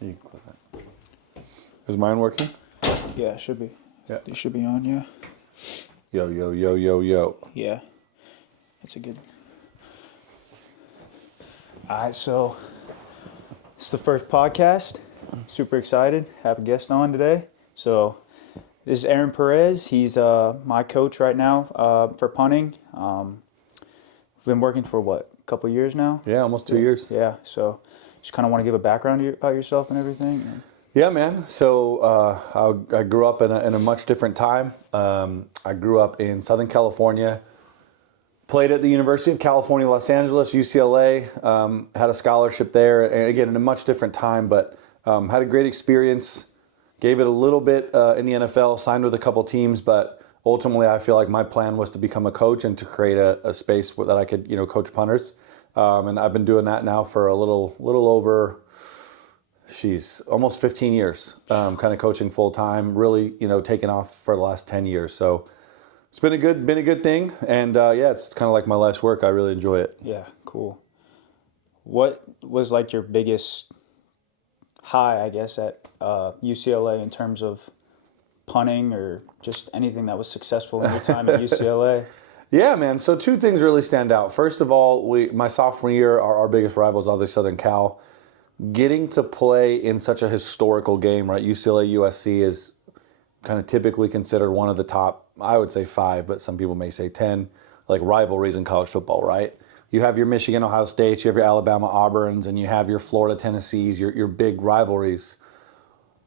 You can close that. Is mine working? Yeah, it should be. Yeah. They should be on, yeah. Yo, yo, yo, yo, yo. Yeah. It's a good... Alright, so it's the first podcast. I'm super excited. Have a guest on today. So this is Aaron Perez. He's my coach right now for punting. We've been working for what, a couple years now? Yeah, almost 2 years. Yeah, so just kind of want to give a background about yourself and everything. Yeah, man. So I grew up in a much different time. I grew up in Southern California, played at the University of California, Los Angeles, UCLA, had a scholarship there, and again, in a much different time, but had a great experience, gave it a little bit in the NFL, signed with a couple teams, but ultimately I feel like my plan was to become a coach and to create a space that I could, coach punters. And I've been doing that now for a little over, almost 15 years, kind of coaching full time, really, taking off for the last 10 years. So it's been a good thing. And yeah, it's kind of like my life's work. I really enjoy it. Yeah, cool. What was like your biggest high, I guess, at UCLA in terms of punting or just anything that was successful in your time at UCLA? Yeah, man. So two things really stand out. First of all, my sophomore year, our biggest rivals, obviously Southern Cal. Getting to play in such a historical game, right? UCLA USC is kind of typically considered one of the top, I would say 5, but some people may say 10, like rivalries in college football, right? You have your Michigan, Ohio State, you have your Alabama Auburns, and you have your Florida Tennessees, your big rivalries.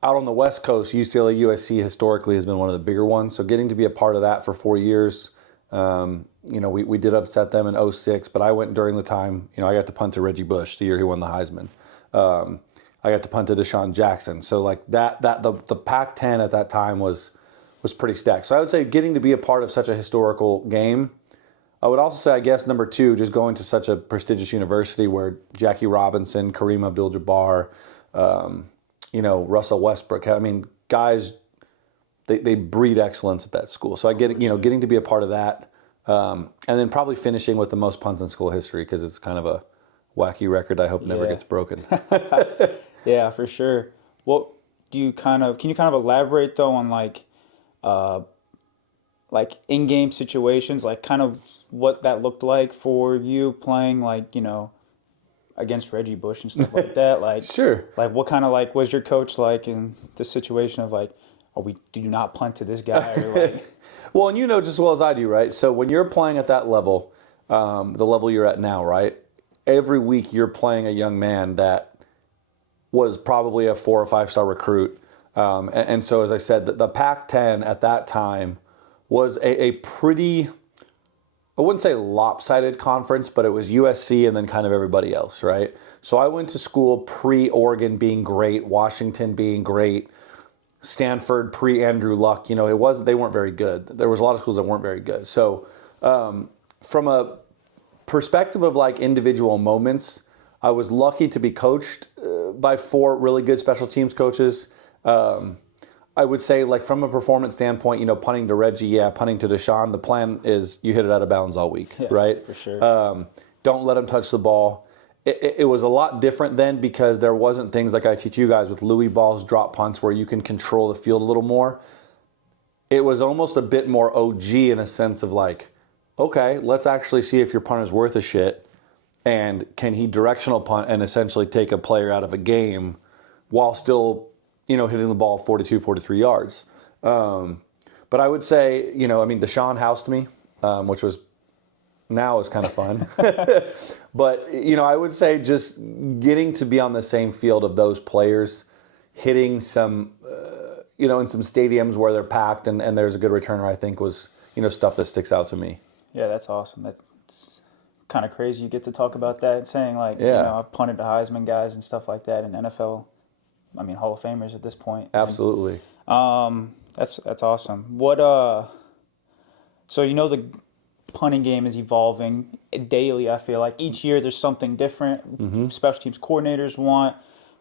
Out on the West Coast, UCLA USC historically has been one of the bigger ones. So getting to be a part of that for 4 years, we did upset them in 2006, but I went during the time, I got to punt to Reggie Bush the year he won the Heisman. I got to punt to Deshaun Jackson. So like the Pac-10 at that time was pretty stacked. So I would say getting to be a part of such a historical game. I would also say, I guess, number 2, just going to such a prestigious university where Jackie Robinson, Kareem Abdul-Jabbar, Russell Westbrook. I mean, guys, they breed excellence at that school. So I get, getting to be a part of that. And then probably finishing with the most punts in school history because it's kind of a wacky record I hope never gets broken. Yeah, for sure. What do you can you kind of elaborate though on like in-game situations, like kind of what that looked like for you playing against Reggie Bush and stuff like that? Like Sure. Like what kind of was your coach like in the situation of do not punt to this guy or Well, and just as well as I do, right? So when you're playing at that level, the level you're at now, right? Every week you're playing a young man that was probably a 4 or 5 star recruit. And so, as I said, the Pac-10 at that time was a pretty, I wouldn't say lopsided conference, but it was USC and then kind of everybody else, right? So I went to school pre-Oregon being great, Washington being great, Stanford pre-Andrew Luck. They weren't very good. There was a lot of schools that weren't very good. So from a perspective of individual moments, I was lucky to be coached by 4 really good special teams coaches. I would say from a performance standpoint, punting to Reggie, punting to Deshaun, the plan is you hit it out of bounds all week, right? For sure. Don't let him touch the ball. It was a lot different then because there wasn't things like I teach you guys with Louis balls, drop punts, where you can control the field a little more. It was almost a bit more OG in a sense of okay, let's actually see if your punt is worth a shit, and can he directional punt and essentially take a player out of a game while still, hitting the ball 42, 43 yards. But I would say, Deshaun housed me, which was now is kind of fun. But, I would say just getting to be on the same field of those players, hitting some, in some stadiums where they're packed and there's a good returner, I think was, stuff that sticks out to me. Yeah, that's awesome. That's kind of crazy. You get to talk about that, saying I've punted to Heisman guys and stuff like that in NFL. I mean, Hall of Famers at this point. Absolutely. And, that's awesome. What so the punting game is evolving daily. I feel like each year there's something different. Mm-hmm. Special teams coordinators want.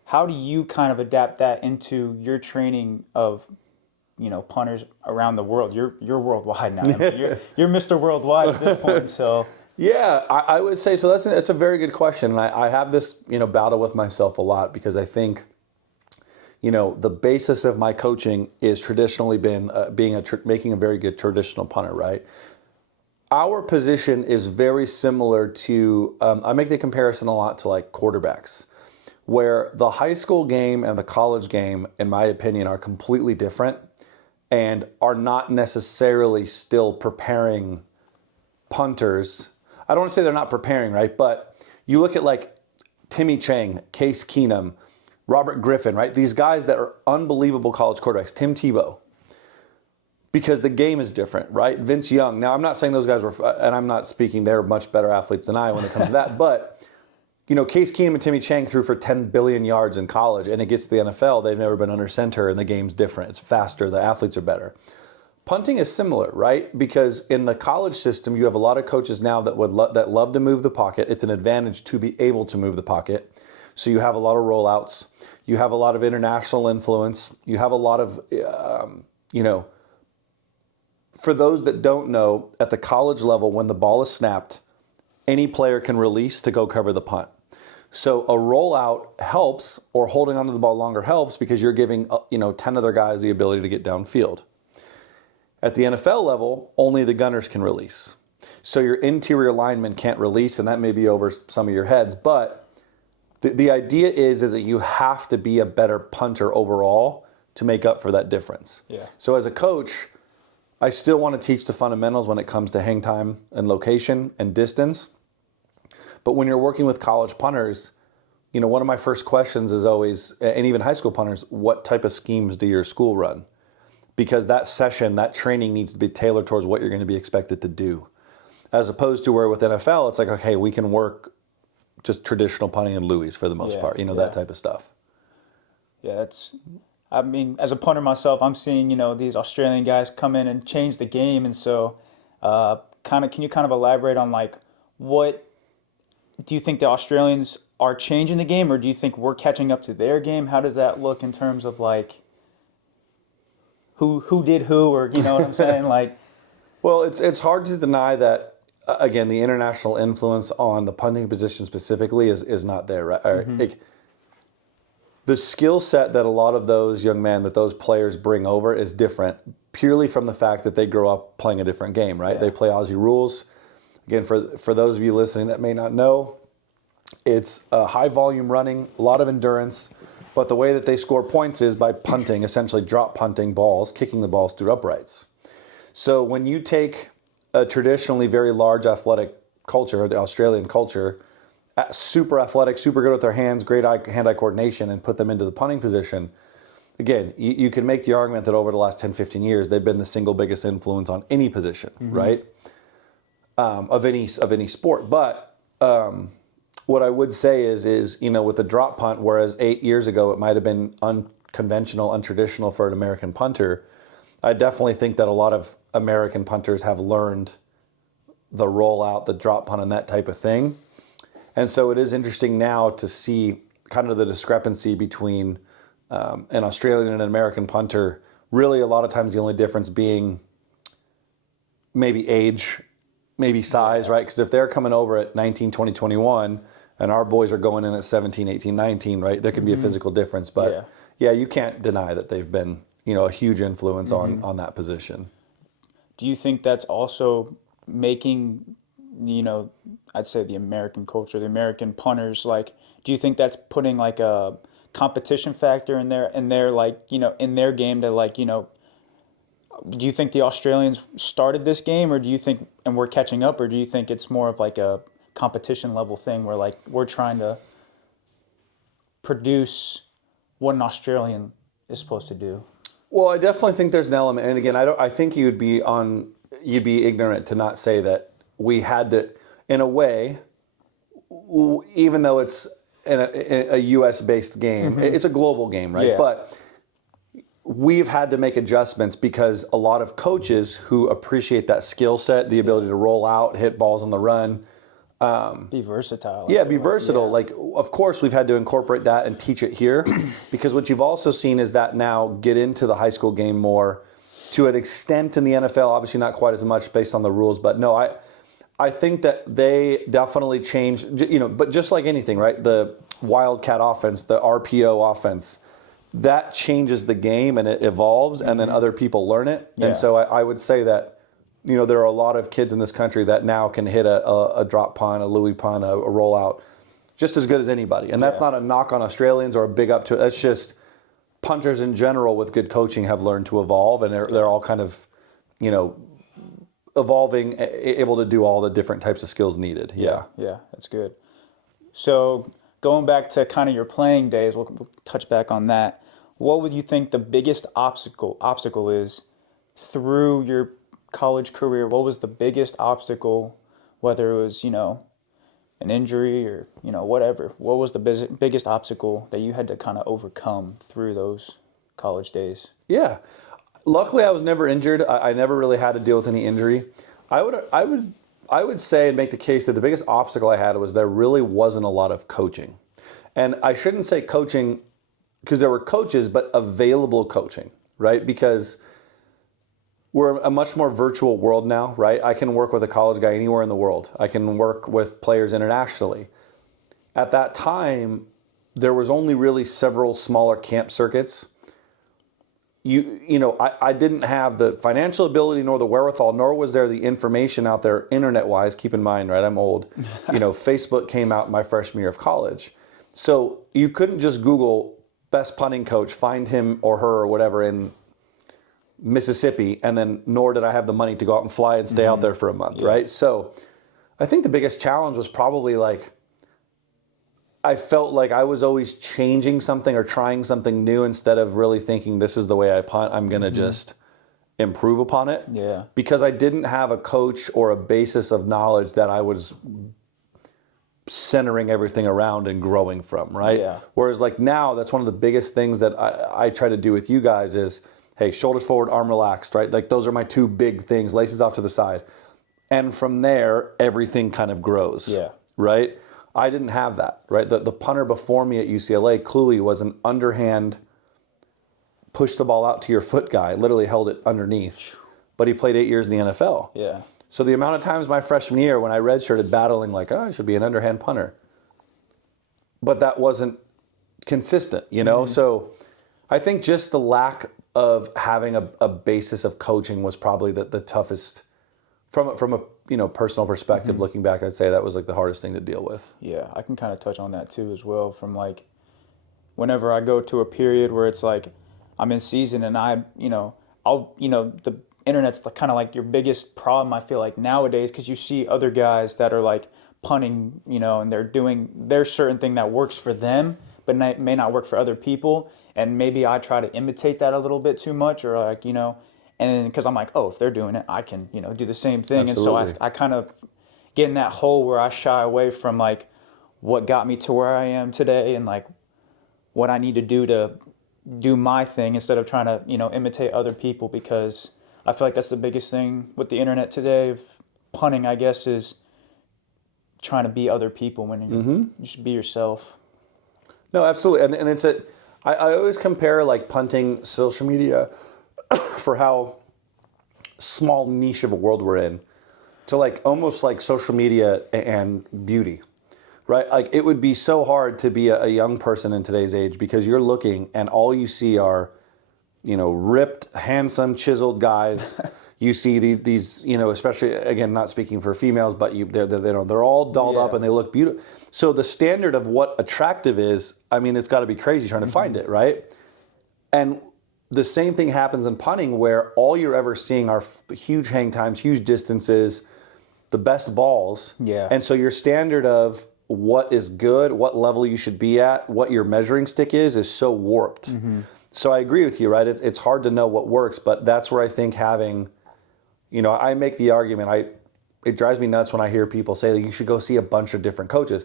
How do you kind of adapt that into your training of punters around the world? You're worldwide now. I mean, you're Mr. Worldwide at this point. So yeah, I would say so. That's a very good question. And I have this battle with myself a lot because I think the basis of my coaching is traditionally been making a very good traditional punter, right? Our position is very similar to, I make the comparison a lot to like quarterbacks, where the high school game and the college game, in my opinion, are completely different and are not necessarily still preparing punters. I don't want to say they're not preparing, right? But you look at like Timmy Chang, Case Keenum, Robert Griffin, right? These guys that are unbelievable college quarterbacks, Tim Tebow, because the game is different, right? Vince Young. Now, I'm not saying those guys were, and I'm not speaking, they're much better athletes than I when it comes to that, but Case Keenum and Timmy Chang threw for 10 billion yards in college, and it gets to the NFL, they've never been under center, and the game's different. It's faster. The athletes are better. Punting is similar, right? Because in the college system, you have a lot of coaches now that that love to move the pocket. It's an advantage to be able to move the pocket. So you have a lot of rollouts. You have a lot of international influence. You have a lot of, for those that don't know, at the college level, when the ball is snapped, any player can release to go cover the punt. So a rollout helps, or holding onto the ball longer helps, because you're giving 10 other guys the ability to get downfield. At the NFL level, only the gunners can release. So your interior lineman can't release, and that may be over some of your heads. But the idea is that you have to be a better punter overall to make up for that difference. Yeah. So as a coach, I still want to teach the fundamentals when it comes to hang time and location and distance. But when you're working with college punters, one of my first questions is always, and even high school punters, what type of schemes do your school run? Because that session, that training needs to be tailored towards what you're going to be expected to do. As opposed to where with NFL, it's like, okay, we can work just traditional punting and Louis for the most part, that type of stuff. Yeah, as a punter myself, I'm seeing, these Australian guys come in and change the game. And so can you kind of elaborate on like, what do you think the Australians are changing the game, or do you think we're catching up to their game? How does that look in terms of like who did who, or you know what I'm saying? Like, well, it's hard to deny that, again, the international influence on the punting position specifically is not there, right? Mm-hmm. The skill set that a lot of those young men, that those players bring over is different, purely from the fact that they grow up playing a different game, right? Yeah. They play Aussie rules. Again, for those of you listening that may not know, it's high volume running, a lot of endurance, but the way that they score points is by punting, essentially drop punting balls, kicking the balls through uprights. So when you take a traditionally very large athletic culture, the Australian culture, super athletic, super good with their hands, great hand-eye coordination, and put them into the punting position, again, you can make the argument that over the last 10, 15 years, they've been the single biggest influence on any position, mm-hmm. right? Of any sport. But what I would say is with the drop punt, whereas 8 years ago it might have been unconventional, untraditional for an American punter, I definitely think that a lot of American punters have learned the rollout, the drop punt, and that type of thing. And so it is interesting now to see kind of the discrepancy between an Australian and an American punter. Really, a lot of times the only difference being maybe age, maybe size, right? Because if they're coming over at 19, 20, 21, and our boys are going in at 17, 18, 19, right? There can be a physical difference. But yeah, you can't deny that they've been, a huge influence on that position. Do you think that's also making, I'd say the American culture, the American punters, like, do you think that's putting like a competition factor in their like, in their game to like, do you think the Australians started this game, or do you think, and we're catching up, or do you think it's more of like a competition level thing where like we're trying to produce what an Australian is supposed to do? Well, I definitely think there's an element, and again, I think you'd be ignorant to not say that we had to, in a way, even though it's a U.S.-based game, mm-hmm. it's a global game, right? Yeah. But we've had to make adjustments because a lot of coaches who appreciate that skill set, the ability to roll out, hit balls on the run. Be versatile. Yeah, be versatile. Yeah. Like, of course, we've had to incorporate that and teach it here because what you've also seen is that now get into the high school game more to an extent in the NFL, obviously not quite as much based on the rules, but no, I think that they definitely changed, but just like anything, right? The Wildcat offense, the RPO offense, that changes the game and it evolves, and then other people learn it. Yeah. And so I would say that, there are a lot of kids in this country that now can hit a drop punt, a Louis punt, a rollout, just as good as anybody. And that's not a knock on Australians or a big up to it. That's just punters in general with good coaching have learned to evolve, and they're all kind of, evolving, able to do all the different types of skills needed. Yeah, that's good. So going back to kind of your playing days, we'll touch back on that. What would you think the biggest obstacle is through your college career? What was the biggest obstacle, whether it was, an injury or, whatever? What was the biggest obstacle that you had to kind of overcome through those college days? Yeah. Luckily, I was never injured. I never really had to deal with any injury. I would say and make the case that the biggest obstacle I had was there really wasn't a lot of coaching. And I shouldn't say coaching because there were coaches, but available coaching, right? Because we're a much more virtual world now, right? I can work with a college guy anywhere in the world. I can work with players internationally. At that time, there was only really several smaller camp circuits. I didn't have the financial ability nor the wherewithal, nor was there the information out there internet-wise. Keep in mind, right, I'm old. Facebook came out my freshman year of college. So you couldn't just Google best punting coach, find him or her or whatever in Mississippi, and then nor did I have the money to go out and fly and stay out there for a month, right? So I think the biggest challenge was probably I felt like I was always changing something or trying something new instead of really thinking this is the way I punt. I'm going to just improve upon it. Yeah. Because I didn't have a coach or a basis of knowledge that I was centering everything around and growing from, right? Yeah. Whereas now, that's one of the biggest things that I try to do with you guys is, hey, shoulders forward, arm relaxed, right? Those are my two big things, laces off to the side. And from there, everything kind of grows. Yeah. Right? I didn't have that, right? The punter before me at UCLA, Cluey, was an underhand, push the ball out to your foot guy, literally held it underneath. But he played 8 years in the NFL. Yeah. So the amount of times my freshman year when I redshirted battling I should be an underhand punter. But that wasn't consistent, So I think just the lack of having a basis of coaching was probably the toughest from a personal perspective. Looking back, I'd say that was the hardest thing to deal with. Yeah, I can kind of touch on that too as well. From whenever I go to a period where it's I'm in season and the internet's kind of your biggest problem. I feel nowadays, because you see other guys that are punting, and they're doing their certain thing that works for them, but may not work for other people. And maybe I try to imitate that a little bit too much, or and because I'm if they're doing it, I can, do the same thing. Absolutely. And so I kind of get in that hole where I shy away from what got me to where I am today and what I need to do my thing instead of trying to, imitate other people, because I feel that's the biggest thing with the internet today of punting, I guess, is trying to be other people when you just be yourself. No, absolutely. And it's I always compare punting social media for how small niche of a world we're in to almost social media and beauty, right? It would be so hard to be a young person in today's age because you're looking and all you see are, ripped, handsome, chiseled guys. You see these, especially, again, not speaking for females, but they're all dolled up and they look beautiful. So the standard of what attractive is, it's got to be crazy trying to find it, right? And the same thing happens in punting where all you're ever seeing are huge hang times, huge distances, the best balls. Yeah. And so your standard of what is good, what level you should be at, what your measuring stick is so warped. So I agree with you, right? It's hard to know what works, but that's where I think having, I make the argument, it drives me nuts when I hear people say that you should go see a bunch of different coaches.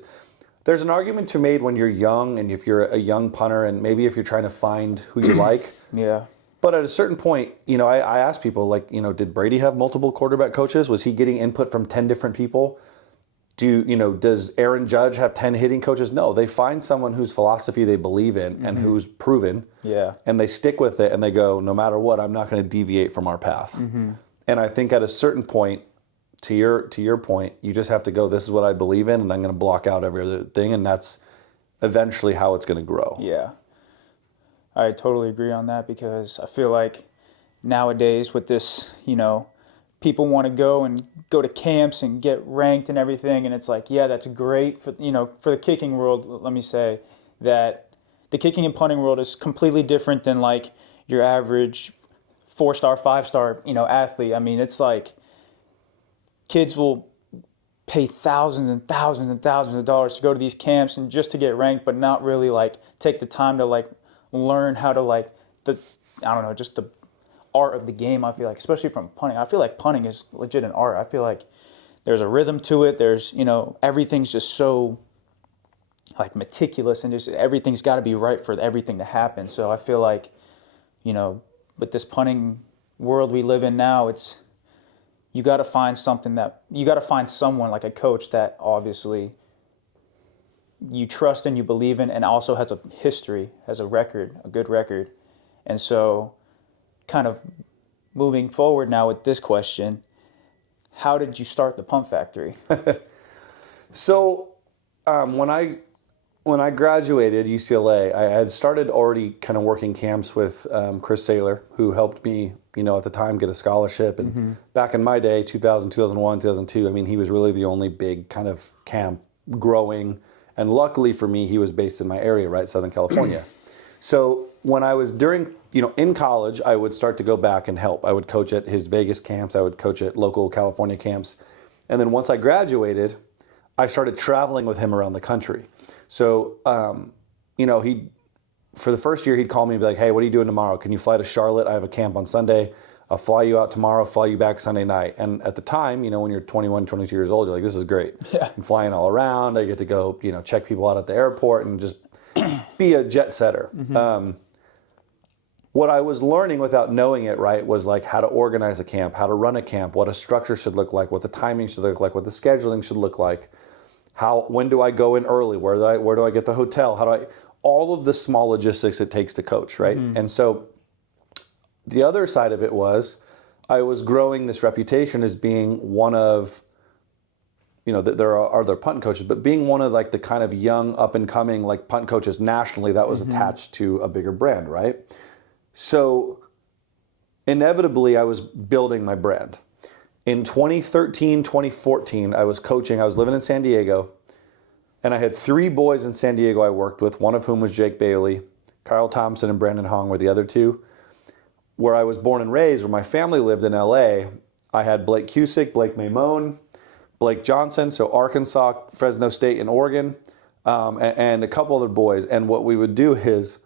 There's an argument to be made when you're young and if you're a young punter and maybe if you're trying to find who you like. Yeah. But at a certain point, I ask people did Brady have multiple quarterback coaches? Was he getting input from 10 different people? Does Aaron Judge have 10 hitting coaches? No, they find someone whose philosophy they believe in and who's proven. Yeah. And they stick with it and they go, no matter what, I'm not going to deviate from our path. And I think at a certain point, to your point, you just have to go, this is what I believe in, and I'm going to block out every other thing, and that's eventually how it's going to grow. Yeah. I totally agree on that because I feel like nowadays with this, people want to go to camps and get ranked and everything, and it's like, yeah, that's great for for the kicking world. Let me say that the kicking and punting world is completely different than like your average 4-star, 5-star, athlete. I mean, it's like kids will pay thousands and thousands and thousands of dollars to go to these camps and just to get ranked, but not really like take the time to like learn how to like just the art of the game. I feel like, especially from punting, I feel like punting is legit an art. I feel like there's a rhythm to it. There's, everything's just so like meticulous and just everything's got to be right for everything to happen. So I feel like, with this punting world we live in now, you got to find someone like a coach that obviously you trust and you believe in, and also has a history, has a good record. And so kind of moving forward now with this question, how did you start the Punt Factory? So when I graduated UCLA, I had started already kind of working camps with Chris Saylor, who helped me, at the time get a scholarship. And back in my day, 2000, 2001, 2002, I mean, he was really the only big kind of camp growing. And luckily for me, he was based in my area, right, Southern California. So when I was in college, I would start to go back and help. I would coach at his Vegas camps. I would coach at local California camps. And then once I graduated, I started traveling with him around the country. So, for the first year, he'd call me and be like, hey, what are you doing tomorrow? Can you fly to Charlotte? I have a camp on Sunday. I'll fly you out tomorrow, fly you back Sunday night. And at the time, when you're 21, 22 years old, you're like, this is great. Yeah. I'm flying all around. I get to go, check people out at the airport and just be a jet setter. What I was learning without knowing it, right, was like how to organize a camp, how to run a camp, what a structure should look like, what the timing should look like, what the scheduling should look like. When do I go in early? Where do I get the hotel? All of the small logistics it takes to coach, right? And so the other side of it was I was growing this reputation as being one of, there are other punt coaches, but being one of like the kind of young up and coming like punt coaches nationally that was attached to a bigger brand, right? So inevitably I was building my brand. In 2013, 2014, I was coaching. I was living in San Diego, and I had 3 boys in San Diego I worked with, one of whom was Jake Bailey. Kyle Thompson and Brandon Hong were the other 2. Where I was born and raised, where my family lived in LA, I had Blake Cusick, Blake Maimone, Blake Johnson, so Arkansas, Fresno State, and Oregon, and a couple other boys. And what we would do is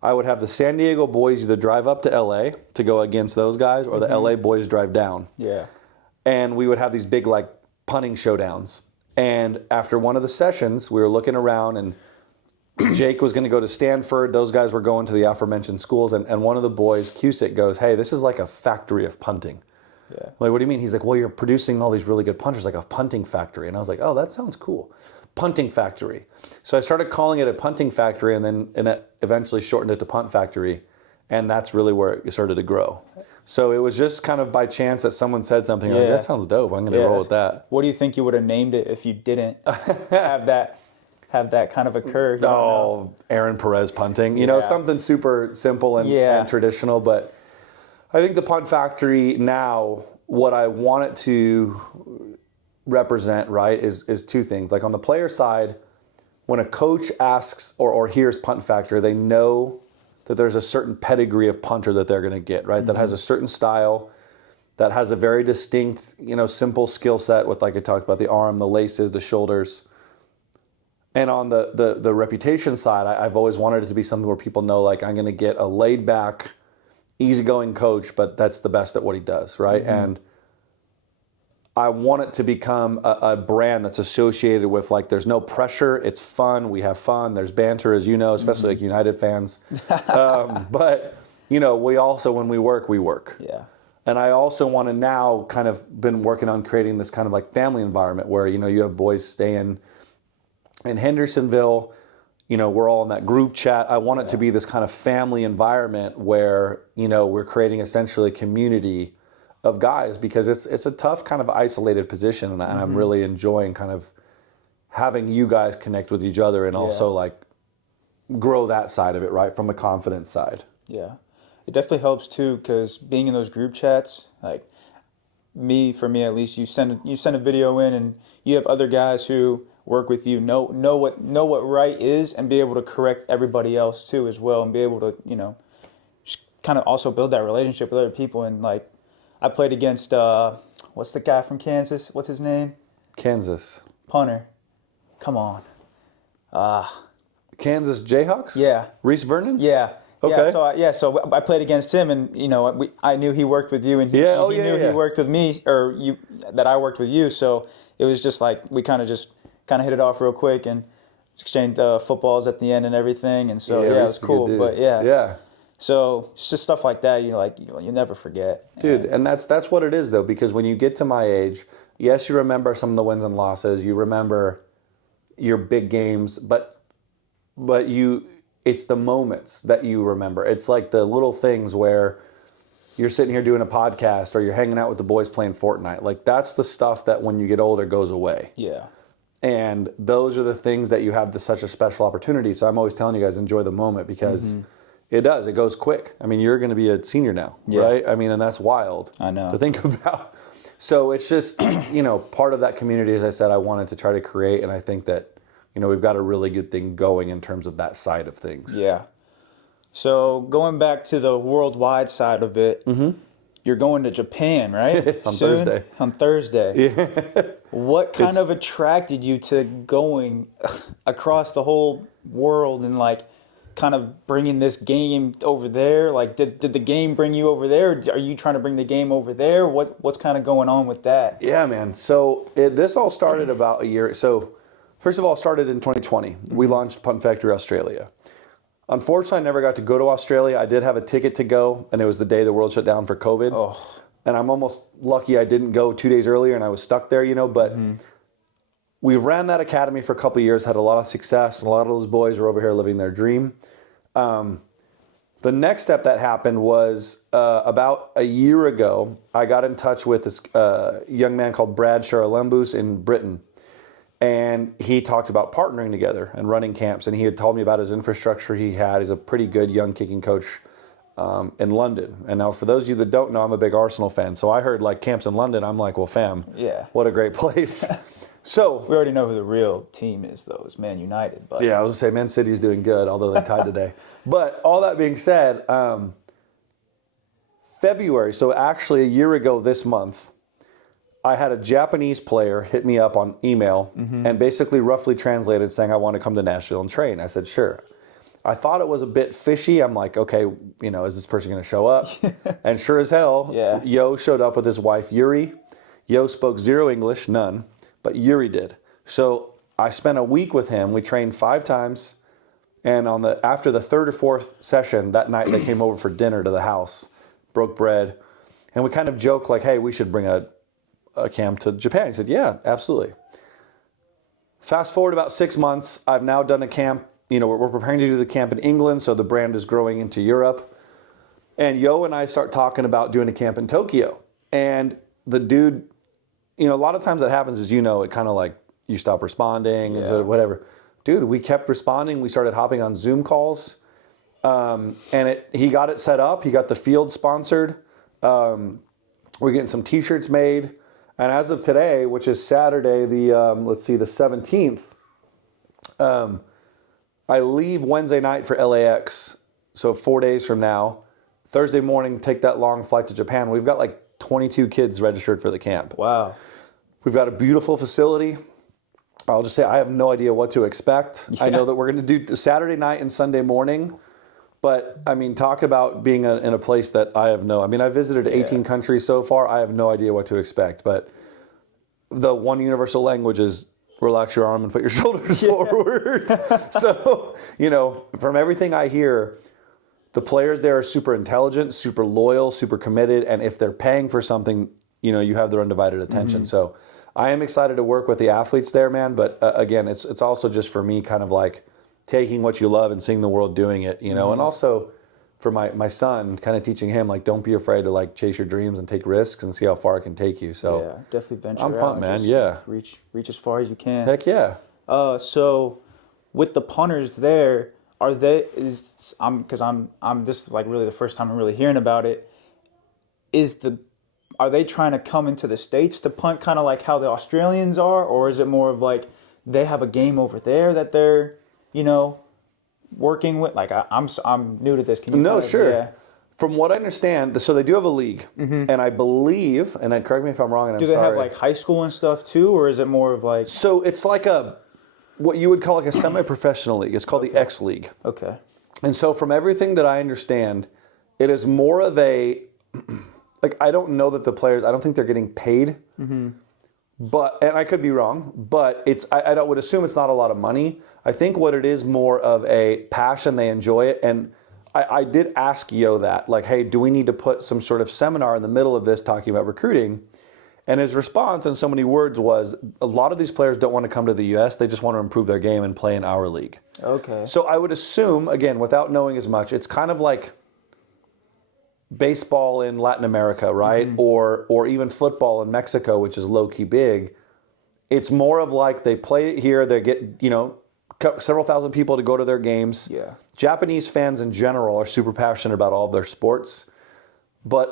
I would have the San Diego boys either drive up to LA to go against those guys, or the LA boys drive down. Yeah. And we would have these big like punting showdowns. And after one of the sessions, we were looking around, and Jake was going to go to Stanford. Those guys were going to the aforementioned schools. And one of the boys, Cusick, goes, hey, this is like a factory of punting. Yeah. I'm like, what do you mean? He's like, well, you're producing all these really good punters, like a punting factory. And I was like, oh, that sounds cool. Punting Factory. So I started calling it a Punting Factory, and it eventually shortened it to Punt Factory, and that's really where it started to grow. So it was just kind of by chance that someone said something like, that sounds dope. I'm going to roll with that. What do you think you would have named it if you didn't have that kind of occur? Aaron Perez punting. Something super simple and traditional. But I think the Punt Factory now, what I want it to represent, right, is 2 things. Like on the player side, when a coach asks or hears Punt Factory, they know that there's a certain pedigree of punter that they're going to get, right? That has a certain style, that has a very distinct, simple skill set with, like I talked about, the arm, the laces, the shoulders. And on the reputation side, I've always wanted it to be something where people know, like, I'm going to get a laid back, easygoing coach, but that's the best at what he does, right? And I want it to become a brand that's associated with, like, there's no pressure, it's fun, we have fun, there's banter, as you know, especially like United fans. But, we also, when we work. Yeah. And I also want to now kind of been working on creating this kind of like family environment where, you have boys staying in Hendersonville, we're all in that group chat. I want it to be this kind of family environment where, we're creating essentially a community of guys, because it's a tough kind of isolated position, and I'm really enjoying kind of having you guys connect with each other, and also like grow that side of it, right, from a confidence side. Yeah. It definitely helps too, because being in those group chats, like for me at least, you send a video in, and you have other guys who work with you, know what right is, and be able to correct everybody else too as well, and be able to just kind of also build that relationship with other people. And like, I played against what's the guy from Kansas? What's his name? Kansas. Punter. Come on. Kansas Jayhawks? Yeah. Reese Vernon? Yeah. Okay. So I played against him, and I knew he worked with you, and he knew he worked with me, or that I worked with you. So it was just like we kind of hit it off real quick and exchanged footballs at the end and everything. And so it was cool. But yeah. So it's just stuff like that. You never forget, dude. And that's what it is though, because when you get to my age, yes, you remember some of the wins and losses, you remember your big games, but it's the moments that you remember. It's like the little things where you're sitting here doing a podcast, or you're hanging out with the boys playing Fortnite. Like, that's the stuff that when you get older goes away. Yeah. And those are the things that you have such a special opportunity. So I'm always telling you guys, enjoy the moment, because it goes quick. I mean, you're going to be a senior now, right? I mean, and that's wild. I know. To think about. So it's just, part of that community, as I said, I wanted to try to create. And I think that, we've got a really good thing going in terms of that side of things. Yeah. So going back to the worldwide side of it, you're going to Japan, right? Thursday. On Thursday. Yeah. What kind of attracted you to going across the whole world and like kind of bringing this game over there? Like, did the game bring you over there? Or are you trying to bring the game over there? What's kind of going on with that? Yeah, man. So this all started about a year. So first of all, it started in 2020. We launched PuntFactory Australia. Unfortunately, I never got to go to Australia. I did have a ticket to go, and it was the day the world shut down for COVID. Oh. And I'm almost lucky I didn't go 2 days earlier, and I was stuck there, But we ran that academy for a couple of years, had a lot of success, and a lot of those boys are over here living their dream. The next step that happened was about a year ago, I got in touch with this young man called Brad Charalembous in Britain. And he talked about partnering together and running camps. And he had told me about his infrastructure he had. He's a pretty good young kicking coach in London. And now for those of you that don't know, I'm a big Arsenal fan. So I heard like camps in London. I'm like, well, fam, what a great place. So we already know who the real team is, though. It's Man United. But yeah, I was going to say Man City is doing good, although they tied today. But all that being said, February, so actually a year ago this month, I had a Japanese player hit me up on email and basically roughly translated saying, I want to come to Nashville and train. I said, sure. I thought it was a bit fishy. I'm like, okay, is this person going to show up? And sure as hell, Yo showed up with his wife, Yuri. Yo spoke zero English, none, but Yuri did. So I spent a week with him. We trained 5 times. And after the 3rd or 4th session that night, they came over for dinner to the house, broke bread. And we kind of joked like, hey, we should bring a camp to Japan. He said, yeah, absolutely. Fast forward about 6 months, I've now done a camp. We're preparing to do the camp in England, so the brand is growing into Europe. And Yo and I start talking about doing a camp in Tokyo. And the dude, a lot of times that happens is, it kind of like you stop responding and whatever. Dude, we kept responding. We started hopping on Zoom calls. And he got it set up. He got the field sponsored. We're getting some t-shirts made. And as of today, which is Saturday, the 17th, I leave Wednesday night for LAX, so 4 days from now. Thursday morning, take that long flight to Japan. We've got like 22 kids registered for the camp. Wow. We've got a beautiful facility. I'll just say I have no idea what to expect. Yeah. I know that we're going to do Saturday night and Sunday morning. But, talk about being in a place that I have I visited 18 countries so far. I have no idea what to expect. But the one universal language is relax your arm and put your shoulders forward. So, from everything I hear, the players there are super intelligent, super loyal, super committed. And if they're paying for something, you have their undivided attention. So I am excited to work with the athletes there, man. But again, it's also just for me kind of like taking what you love and seeing the world doing it, and also for my son, kind of teaching him, like, don't be afraid to like chase your dreams and take risks and see how far it can take you. So yeah, definitely venture I'm pumped, man. Reach as far as you can. Heck yeah. So with the punters there, are they because I'm this is like really the first time I'm really hearing about it. Are they trying to come into the States to punt kind of like how the Australians are, or is it more of like they have a game over there that they're, working with? Like I'm new to this. Can you No, sure. Yeah. From what I understand, so they do have a league, and I believe, and then correct me if I'm wrong, and I'm Do they sorry. have like high school and stuff too, or is it more of like? So it's like what you would call like a semi-professional league. It's called the X League. Okay. And so from everything that I understand, it is more of a, like, I don't know that the players, I don't think they're getting paid, but, and I could be wrong, but I would assume it's not a lot of money. I think what it is more of a passion, they enjoy it. And I did ask Yo that, like, hey, do we need to put some sort of seminar in the middle of this talking about recruiting? And his response in so many words was, a lot of these players don't want to come to the U.S., they just want to improve their game and play in our league. Okay. So I would assume, again, without knowing as much, it's kind of like baseball in Latin America, right? Or even football in Mexico, which is low-key big. It's more of like they play it here, they get, several thousand people to go to their games. Yeah. Japanese fans in general are super passionate about all of their sports. But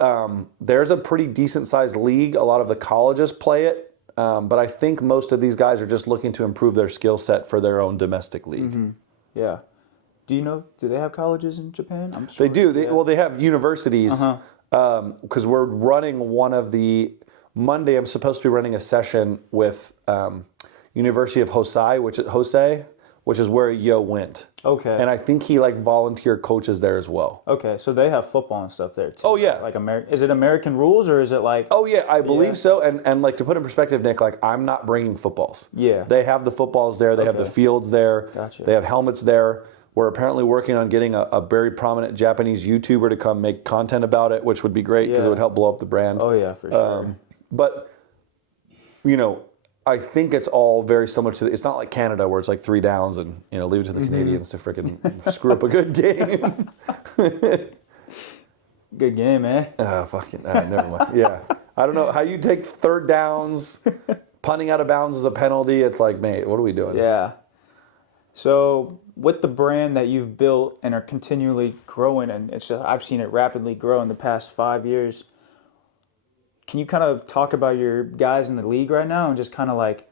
there's a pretty decent-sized league. A lot of the colleges play it. But I think most of these guys are just looking to improve their skill set for their own domestic league. Yeah. Do they have colleges in Japan? I'm sure They do. They have universities. Because we're running one of the... Monday, I'm supposed to be running a session with University of Hosei, which is where Yo went. Okay. And I think he volunteer coaches there as well. Okay, so they have football and stuff there too. Oh yeah. Like is it American rules or is it like? Oh yeah, I believe so. And to put in perspective, Nick, I'm not bringing footballs. Yeah. They have the footballs there. They have the fields there. Gotcha. They have helmets there. We're apparently working on getting a very prominent Japanese YouTuber to come make content about it, which would be great because it would help blow up the brand. Oh yeah, for sure. But I think it's all very similar to. It's not like Canada where it's like 3 downs and leave it to the Canadians to freaking screw up a good game. Good game, eh? Never mind. Yeah, I don't know how you take 3rd downs, punting out of bounds is a penalty. It's like, mate, what are we doing? Yeah. So with the brand that you've built and are continually growing, and I've seen it rapidly grow in the past 5 years. Can you kind of talk about your guys in the league right now and just kind of like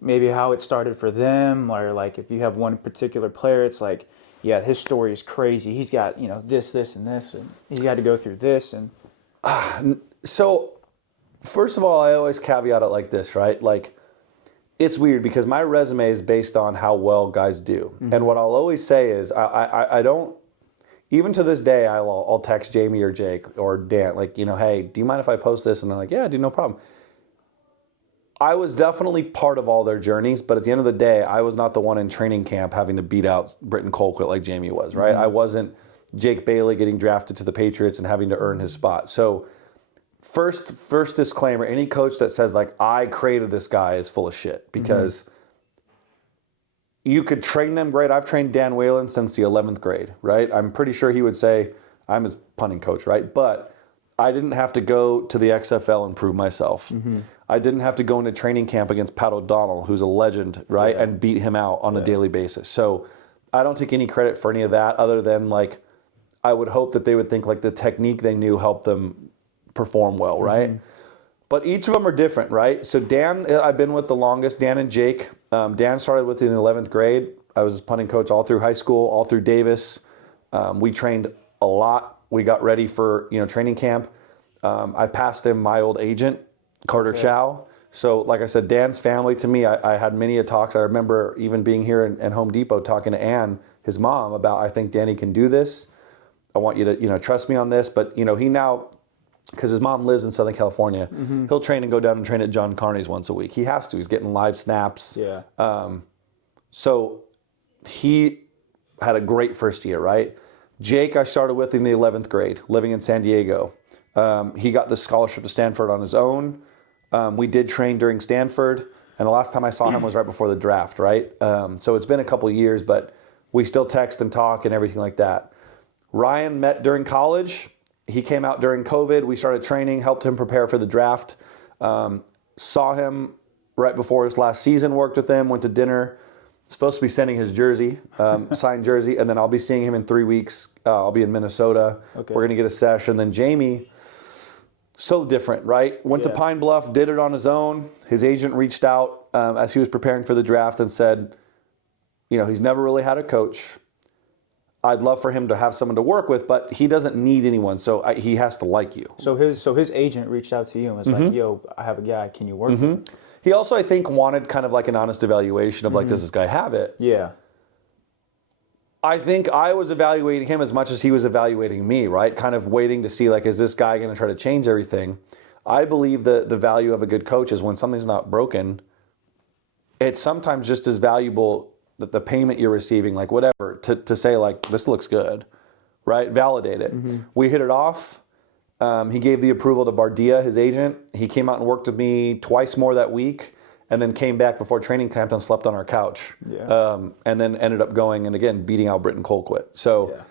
maybe how it started for them, or like if you have one particular player, it's like, yeah, his story is crazy. He's got, this, and this, and he had to go through this. And So, first of all, I always caveat it like this, right? Like, it's weird because my resume is based on how well guys do. And what I'll always say is I don't, even to this day, I'll text Jamie or Jake or Dan, hey, do you mind if I post this? And they're like, yeah, dude, no problem. I was definitely part of all their journeys, but at the end of the day, I was not the one in training camp having to beat out Britton Colquitt like Jamie was, right? I wasn't Jake Bailey getting drafted to the Patriots and having to earn his spot. So first disclaimer, any coach that says I created this guy is full of shit, because you could train them great. I've trained Dan Whalen since the 11th grade, right? I'm pretty sure he would say I'm his punting coach, right? But I didn't have to go to the XFL and prove myself. I didn't have to go into training camp against Pat O'Donnell, who's a legend, right? And beat him out on a daily basis. So I don't take any credit for any of that other than I would hope that they would think the technique they knew helped them perform well, right? But each of them are different, right? So Dan, I've been with the longest, Dan and Jake. Dan started with in the 11th grade. I was his punting coach all through high school, all through Davis. We trained a lot. We got ready for training camp. I passed him my old agent, Carter Chow. So like I said, Dan's family to me, I had many talks. I remember even being here in Home Depot talking to Ann, his mom, about, I think Danny can do this. I want you to trust me on this. But he now, because his mom lives in Southern California, he'll train and go down and train at John Carney's once a week. He has to. He's getting live snaps. Yeah. So he had a great first year, right? Jake, I started with in the 11th grade, living in San Diego. He got the scholarship to Stanford on his own. We did train during Stanford, and the last time I saw him was right before the draft, right? So it's been a couple of years, but we still text and talk and everything like that. Ryan met during college. He came out during COVID. We started training, helped him prepare for the draft. Saw him right before his last season, worked with him, went to dinner. Supposed to be sending his jersey, signed jersey, and then I'll be seeing him in 3 weeks. I'll be in Minnesota. Okay. We're going to get a session. Then Jamie, so different, right? Went to Pine Bluff, did it on his own. His agent reached out as he was preparing for the draft and said, he's never really had a coach. I'd love for him to have someone to work with, but he doesn't need anyone, so he has to like you. So his agent reached out to you and was like, "Yo, I have a guy. Can you work with him?" He also, I think, wanted kind of like an honest evaluation of like, does this guy have it? Yeah. I think I was evaluating him as much as he was evaluating me, right? Kind of waiting to see, like, is this guy going to try to change everything? I believe that the value of a good coach is when something's not broken, it's sometimes just as valuable that the payment you're receiving, like whatever, to say, like, this looks good, right? Validate it. We hit it off. He gave the approval to Bardia, his agent. He came out and worked with me twice more that week, and then came back before training camp and slept on our couch. Yeah. And then ended up going and again beating out Britton Colquitt. So,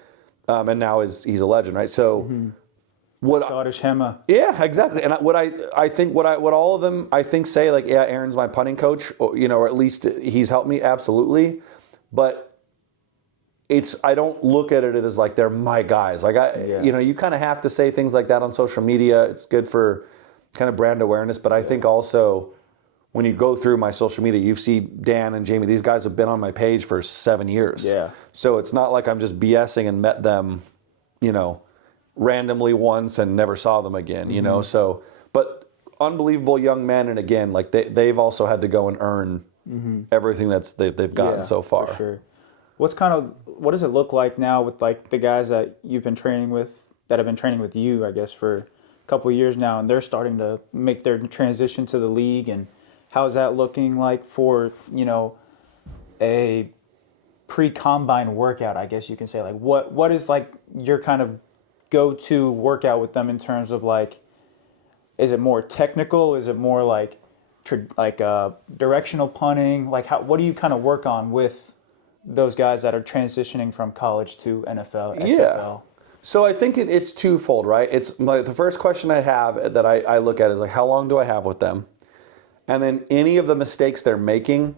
and now he's a legend, right? So, Scottish Hema. Yeah, exactly. And what all of them I think say, like, yeah, Aaron's my punting coach, or at least he's helped me absolutely, but I don't look at it as like they're my guys. Like you kind of have to say things like that on social media. It's good for kind of brand awareness, but I think also when you go through my social media, you see Dan and Jamie. These guys have been on my page for 7 years. Yeah. So it's not like I'm just BSing and met them, randomly once and never saw them again. So, but unbelievable young men, and again, like they've also had to go and earn everything they've gotten so far. For sure. What does it look like now with like the guys that you've been training with, that have been training with you, I guess, for a couple of years now, and they're starting to make their transition to the league, and how's that looking like for, a pre-combine workout, I guess you can say? Like what is like your kind of go-to workout with them in terms of like, is it more technical? Is it more like directional punting? Like what do you kind of work on with those guys that are transitioning from college to NFL, XFL? Yeah. So I think it's twofold, right? It's the first question I have that I look at is like, how long do I have with them? And then any of the mistakes they're making,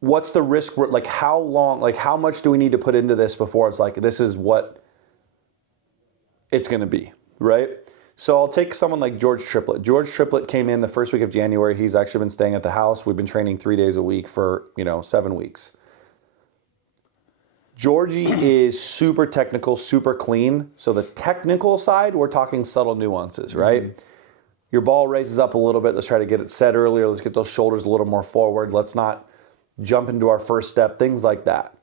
what's the risk? Like how long, like how much do we need to put into this before it's like, this is what it's going to be, right? So I'll take someone like George Triplett. George Triplett came in the first week of January. He's actually been staying at the house. We've been training 3 days a week for, 7 weeks. Georgie is super technical, super clean. So the technical side, we're talking subtle nuances, right? Your ball raises up a little bit. Let's try to get it set earlier. Let's get those shoulders a little more forward. Let's not jump into our first step, things like that.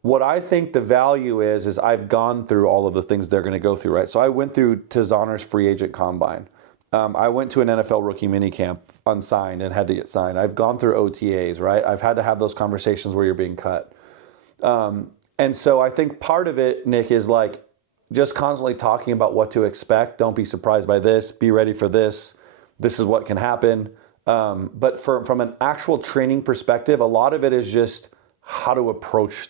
What I think the value is I've gone through all of the things they're going to go through, right? So I went through Tizoner's free agent combine. I went to an NFL rookie minicamp unsigned and had to get signed. I've gone through OTAs, right? I've had to have those conversations where you're being cut. And so I think part of it, Nick, is like just constantly talking about what to expect. Don't be surprised by this. Be ready for this. This is what can happen. But from an actual training perspective, a lot of it is just how to approach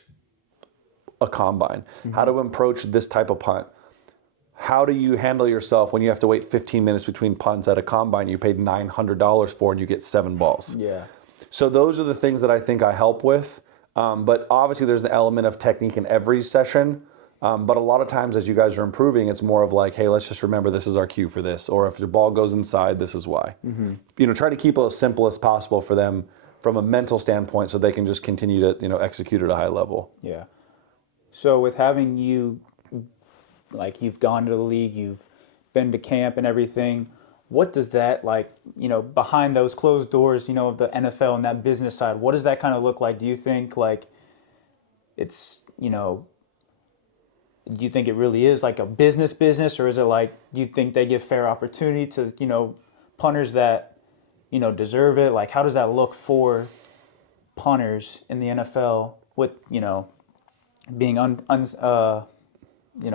a combine, how to approach this type of punt. How do you handle yourself when you have to wait 15 minutes between punts at a combine you paid $900 for and you get 7 balls? Yeah. So those are the things that I think I help with. But obviously there's an element of technique in every session. But a lot of times as you guys are improving, it's more of like, hey, let's just remember this is our cue for this. Or if the ball goes inside, this is why. Try to keep it as simple as possible for them from a mental standpoint so they can just continue to, execute at a high level. Yeah. So with having you, like you've gone to the league, you've been to camp and everything, what does that like, behind those closed doors, of the NFL and that business side, what does that kind of look like? Do you think like it's, do you think it really is like a business, or is it like, do you think they give fair opportunity to, punters that, deserve it? Like, how does that look for punters in the NFL with, being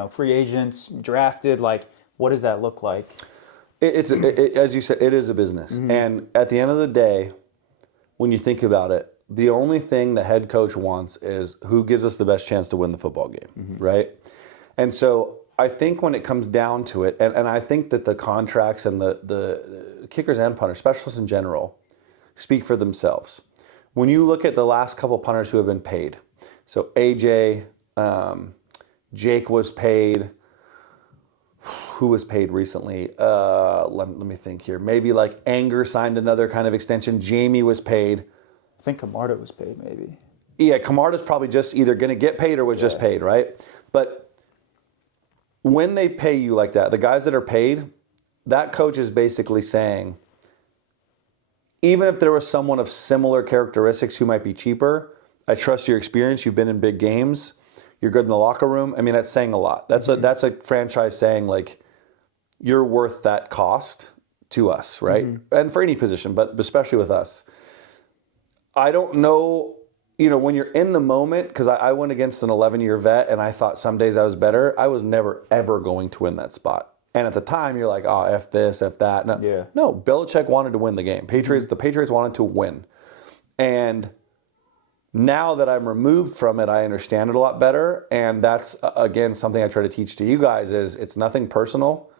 free agents, drafted? Like, what does that look like? As you said, it is a business. And at the end of the day, when you think about it, the only thing the head coach wants is who gives us the best chance to win the football game, right? And so I think when it comes down to it, and I think that the contracts and the kickers and punters, specialists in general, speak for themselves. when you look at the last couple punters who have been paid, so AJ, Jake was paid. Who was paid recently? Let me think here. Maybe like Anger signed another kind of extension. Jamie was paid. I think Camarda was paid, maybe. Yeah, Camarda's probably just either going to get paid or was just paid, right? But when they pay you like that, the guys that are paid, that coach is basically saying, even if there was someone of similar characteristics who might be cheaper, I trust your experience. You've been in big games. You're good in the locker room. I mean, that's saying a lot. That's a franchise saying, like, you're worth that cost to us, right? And for any position, but especially with us. I don't know, when you're in the moment, because I went against an 11-year vet and I thought some days I was better, I was never, ever going to win that spot. And at the time, you're like, oh, F this, F that. No, Belichick wanted to win the game. The Patriots wanted to win. And now that I'm removed from it, I understand it a lot better. And that's, again, something I try to teach to you guys is it's nothing personal.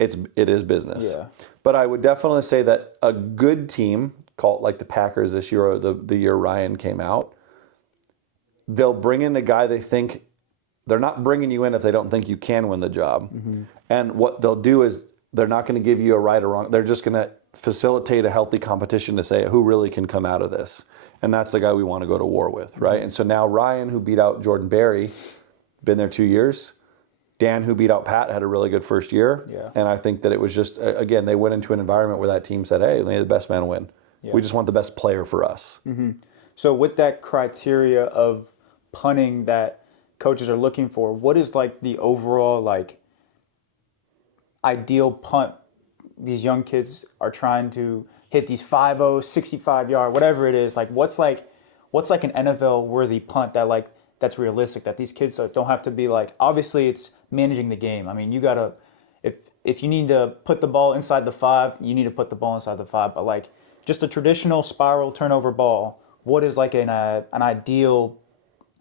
It is business. Yeah. But I would definitely say that a good team, called like the Packers this year or the year Ryan came out, they'll bring in the guy they think. They're not bringing you in if they don't think you can win the job. And what they'll do is they're not going to give you a right or wrong. They're just going to facilitate a healthy competition to say who really can come out of this. And that's the guy we want to go to war with, right? And so now Ryan, who beat out Jordan Berry, been there 2 years. Dan, who beat out Pat, had a really good first year. Yeah. And I think that it was just, again, they went into an environment where that team said, hey, may the best man win. Yeah. We just want the best player for us. So with that criteria of punting that coaches are looking for, what is like the overall like ideal punt these young kids are trying to hit, these 5-0, 65-yard, whatever it is? Like what's like an NFL worthy punt that like that's realistic, that these kids don't have to be like, obviously it's managing the game. I mean, you gotta, if you need to put the ball inside the 5, you need to put the ball inside the 5, but like just a traditional spiral turnover ball, what is like an ideal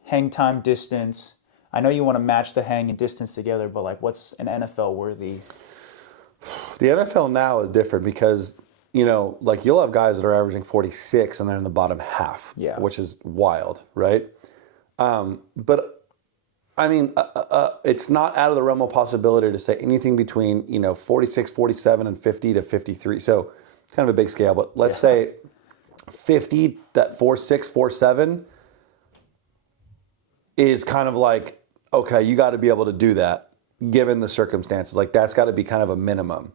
hang time distance? I know you want to match the hang and distance together, but like what's an NFL worthy? The NFL now is different because, like you'll have guys that are averaging 46 and they're in the bottom half, which is wild, right? But I mean, it's not out of the realm of possibility to say anything between, 46, 47, and 50 to 53. So it's kind of a big scale, but let's say 50, that 4.6, 4.7 is kind of like, okay, you got to be able to do that given the circumstances. Like that's got to be kind of a minimum.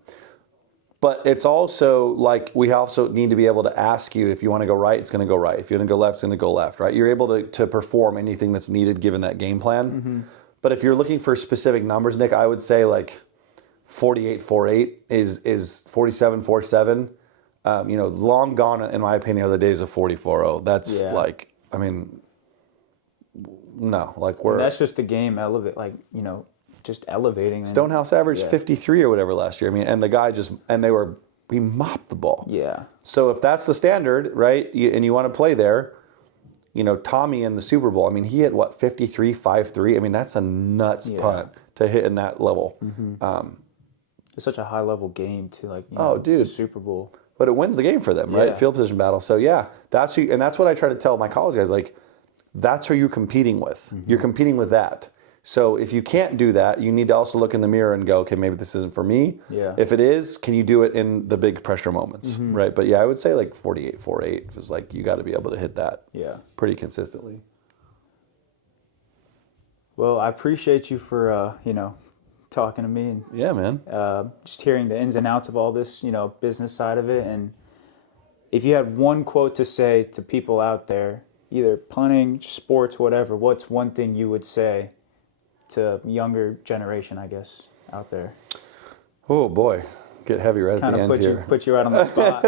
But it's also like we also need to be able to ask you, if you want to go right, it's going to go right. If you're going to go left, it's going to go left, right? You're able to perform anything that's needed given that game plan. But if you're looking for specific numbers, Nick, I would say like 48-48 is 47-47. Long gone, in my opinion, are the days of 44-0. That's like, I mean, no, like and that's just the game just elevating. Stonehouse averaged 53 or whatever last year. I mean, and the guy he mopped the ball. Yeah. So if that's the standard, right, and you want to play there, Tommy in the Super Bowl, I mean, he hit 53, 5-3. I mean, that's a nuts punt to hit in that level. It's such a high level game too. Like, dude, it's the Super Bowl. But it wins the game for them, right? Field position battle. So that's and that's what I try to tell my college guys. Like, that's who you're competing with. You're competing with that. So if you can't do that, you need to also look in the mirror and go, okay, maybe this isn't for me. Yeah. If it is, can you do it in the big pressure moments, right? But I would say like 48-48 is like you got to be able to hit that pretty consistently. Well, I appreciate you for, talking to me. And, yeah, man. Just hearing the ins and outs of all this, business side of it. And if you had one quote to say to people out there, either punting, sports, whatever, what's one thing you would say to younger generation, I guess, out there? Oh boy, get heavy right at the end here. Put you right on the spot.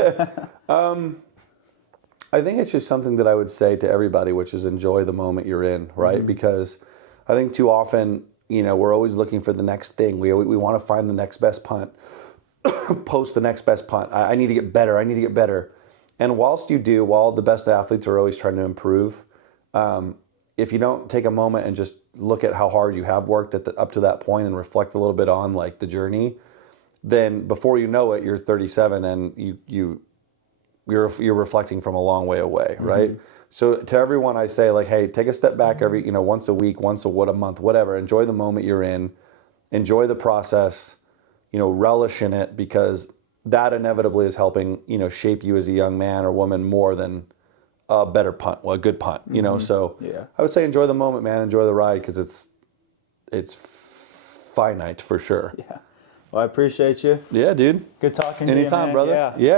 I think it's just something that I would say to everybody, which is enjoy the moment you're in, right? Because I think too often, we're always looking for the next thing. We want to find the next best punt, post the next best punt. I need to get better. I need to get better. And while the best athletes are always trying to improve, if you don't take a moment and just look at how hard you have worked up to that point and reflect a little bit on like the journey, then before you know it, you're 37 and you're reflecting from a long way away, right? So to everyone I say, like, hey, take a step back every, once a week, a month, whatever. Enjoy the moment you're in, enjoy the process, relish in it, because that inevitably is helping, shape you as a young man or woman more than a better punt, a good punt, So I would say enjoy the moment, man. Enjoy the ride, because it's finite for sure. Yeah. Well, I appreciate you. Yeah, dude. Good talking to you, Anytime, man. brother. Yeah. Yeah,